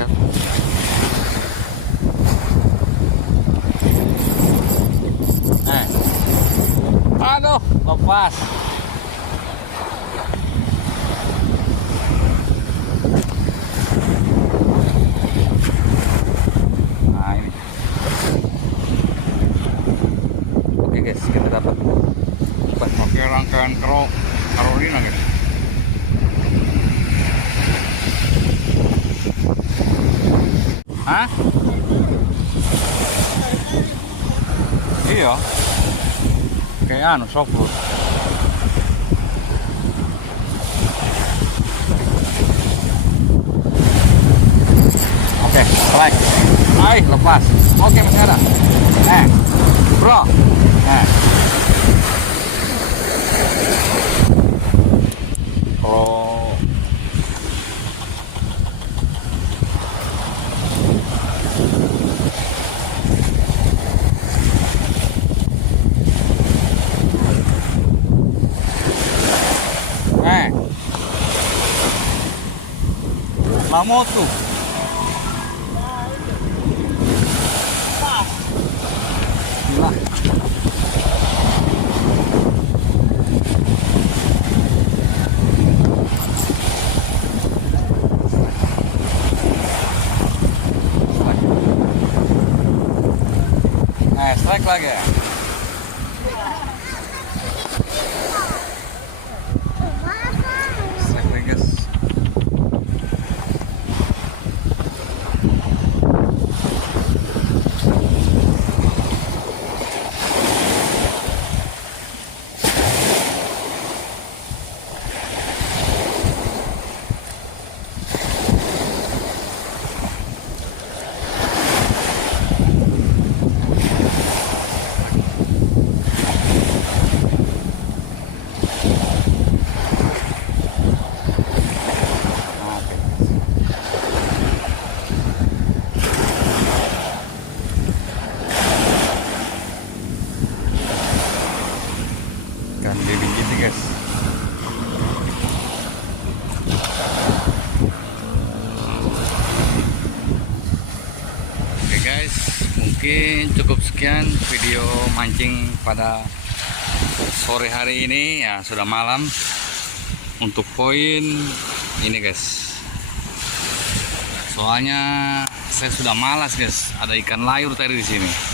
set. Aduh, lepas. Nah ini. Oke guys, kita dapat pakai rangkaian Carolina guys. Hah? Iya. Kayak Soflure. Oke, strike. Lepas. Oke, masih ada. Bro. Kalau Selamat tuh. Gila. Strike lagi ya. Strike lagi guys. Ikan baby gitu guys. Oke guys, mungkin cukup sekian video mancing pada sore hari ini ya, sudah malam. Untuk poin ini guys, soalnya saya sudah malas guys, ada ikan layur tadi di sini.